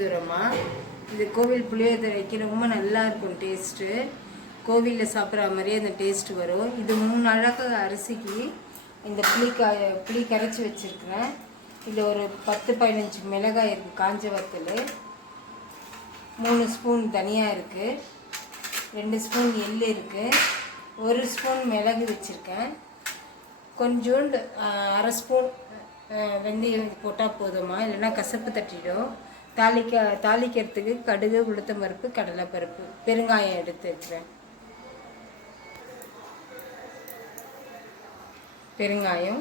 தூரமா இது கோவில் புளியோதரைக்கு ரொம்ப நல்லா இருக்கும் டேஸ்ட்டு. கோவிலில் சாப்பிட்ற மாதிரியே அந்த டேஸ்ட் வரும். இது 3 அழகு அரிசிக்கு இந்த புளி கரைச்சி வச்சுருக்கிறேன். இதில் ஒரு 10-15 மிளகாய் இருக்குது, காஞ்ச வத்தல், 3 ஸ்பூன் தனியா இருக்குது, 2 ஸ்பூன் எள் இருக்குது, 1 ஸ்பூன் மிளகு வச்சுருக்கேன், கொஞ்சோண்டு 1/2 ஸ்பூன் வெந்தயம் போட்டால் போதுமா, இல்லைன்னா கசப்பு தட்டிடும். தாளிக்கிறதுக்கு கடுகு, உளுத்தம் பருப்பு, கடலைப்பருப்பு, பெருங்காயம் எடுத்து வைக்கிறேன். பெருங்காயம்,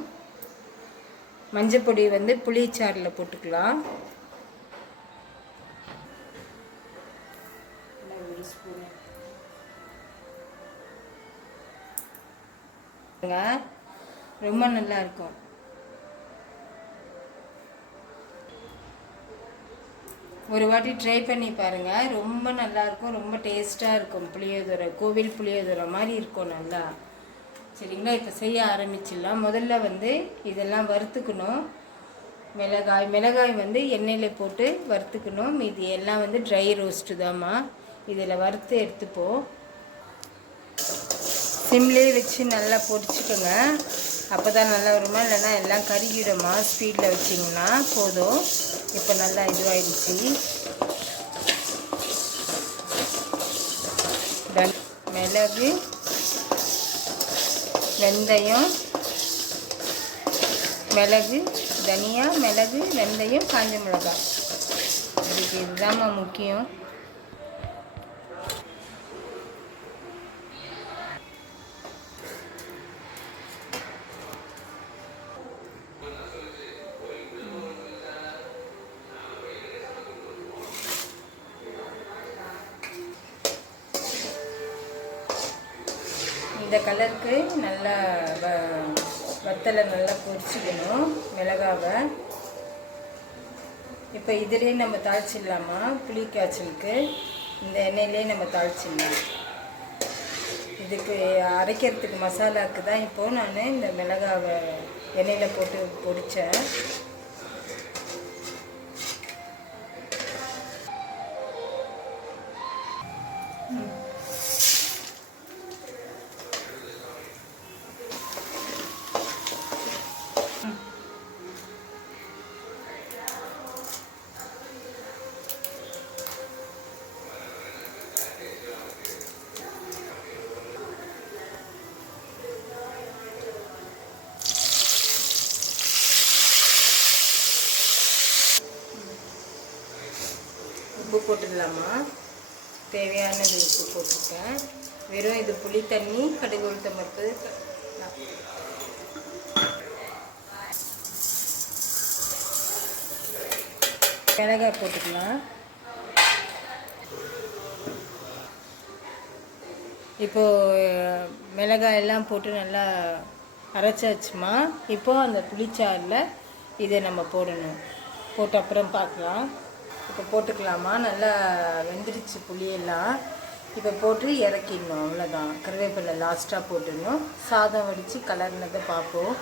மஞ்சப்பொடி புளிச்சாறில் போட்டுக்கலாம். ரொம்ப நல்லா இருக்கும். ஒரு வாட்டி ட்ரை பண்ணி பாருங்கள், ரொம்ப நல்லாயிருக்கும், ரொம்ப டேஸ்ட்டாக இருக்கும். புளியோதரை கோவில் புளியோதரை மாதிரி இருக்கும் நல்லா. சரிங்களா, இப்போ செய்ய ஆரம்பிச்சிடலாம். முதல்ல இதெல்லாம் வறுத்துக்கணும். மிளகாய் எண்ணெயில் போட்டு வறுத்துக்கணும். மீதி எல்லாம் ட்ரை ரோஸ்ட்டு தாம்மா. இதில் வறுத்து எடுத்துப்போம். சிம்லேயே வச்சு நல்லா பொரிச்சுக்கோங்க, அப்போ தான் நல்லா வருமா, இல்லைன்னா எல்லாம் கருகிடுமா. ஸ்பீடில் வச்சிங்கன்னா போதும். இப்போ நல்லா இதுவாகிடுச்சு. மிளகு, வெந்தயம், தனியா, மிளகு, வெந்தயம், காஞ்ச மிளகாய். இதுதாம்மா முக்கியம். இந்த கலருக்கு நல்லா வத்தலை நல்லா பொரிச்சிக்கணும், மிளகாவை. இப்போ இதிலே நம்ம தாளிச்சிடலாமா, புளி காய்ச்சலுக்கு இந்த எண்ணெயிலே நம்ம தாளிச்சிடலாம். இதுக்கு அரைக்கிறதுக்கு மசாலாவுக்கு தான் இப்போது நான் இந்த மிளகாவை எண்ணெயில் போட்டு பொரித்தேன். உப்பு போட்டுடலாமா, தேவையானது உப்பு போட்டுருக்கேன். வெறும் இது புளி தண்ணி, கடுகு, உளுத்தம் பருப்பு, மிளகாய் போட்டுக்கலாம். இப்போது மிளகாய் எல்லாம் போட்டு நல்லா அரைச்சாச்சுமா. இப்போது அந்த புளிச்சாறில் இதை நம்ம போடணும். போட்டு அப்புறம் பார்க்கலாம். இப்போ போட்டுக்கலாமா, நல்லா வெந்துடுச்சு புளியெல்லாம். இப்போ போட்டு இறக்கிடணும், அவ்வளோதான். கருவேப்பிலை லாஸ்ட்டாக போட்டுடணும். சாதம் வடித்து கலர்னதை பார்ப்போம்.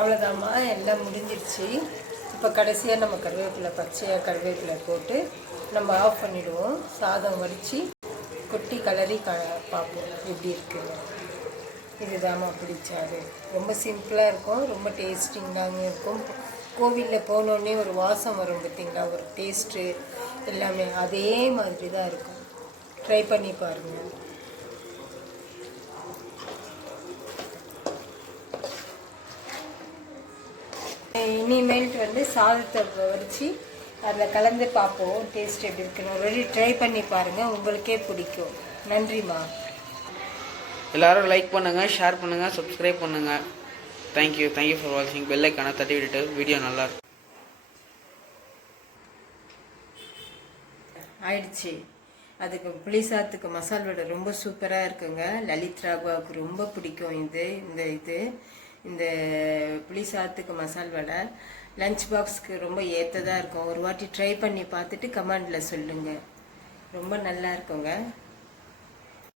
அவ்வளோதாம்மா, எல்லாம் முடிஞ்சிருச்சு. இப்போ கடைசியாக நம்ம பச்சையாக கருவேப்பிலை போட்டு நம்ம ஆஃப் பண்ணிவிடுவோம். சாதம் வடித்து கொட்டி கலரி பார்ப்போம் எப்படி இருக்குன்னு. இதுதாம்மா பிடிச்சாரு. ரொம்ப சிம்பிளாக இருக்கும், ரொம்ப டேஸ்டிங்காகவும் இருக்கும். கோவிலில் போனோடனே ஒரு வாசம் வரும் பார்த்திங்களா, ஒரு டேஸ்ட்டு எல்லாமே அதே மாதிரி தான் இருக்கும். ட்ரை பண்ணி பாருங்கள். இனிமேல்ட்டு சாதத்தை வடித்து அதில் கலந்து பார்ப்போம் டேஸ்ட் எப்படி இருக்குன்னு. ஆல்ரெடி ட்ரை பண்ணி பாருங்கள், உங்களுக்கே பிடிக்கும். நன்றிம்மா. எல்லோரும் லைக் பண்ணுங்கள், ஷேர் பண்ணுங்கள், சப்ஸ்கிரைப் பண்ணுங்கள். தேங்க்யூ ஃபார் வாட்சிங். பெல் ஐக்கானை தட்டி விட்டுட்டு வீடியோ நல்லாயிருக்கும். ஆயிடுச்சு. அதுக்கு புளி சாதத்துக்கு மசால் வடை ரொம்ப சூப்பராக இருக்குங்க. லலித் ராகவாவுக்கு ரொம்ப பிடிக்கும் இது. இந்த புளி சாதத்துக்கு மசால் வடை லஞ்ச் பாக்ஸ்க்கு ரொம்ப ஏற்றதாக இருக்கும். ஒரு வாட்டி ட்ரை பண்ணி பார்த்துட்டு கமெண்டில் சொல்லுங்கள். ரொம்ப நல்லா இருக்குங்க.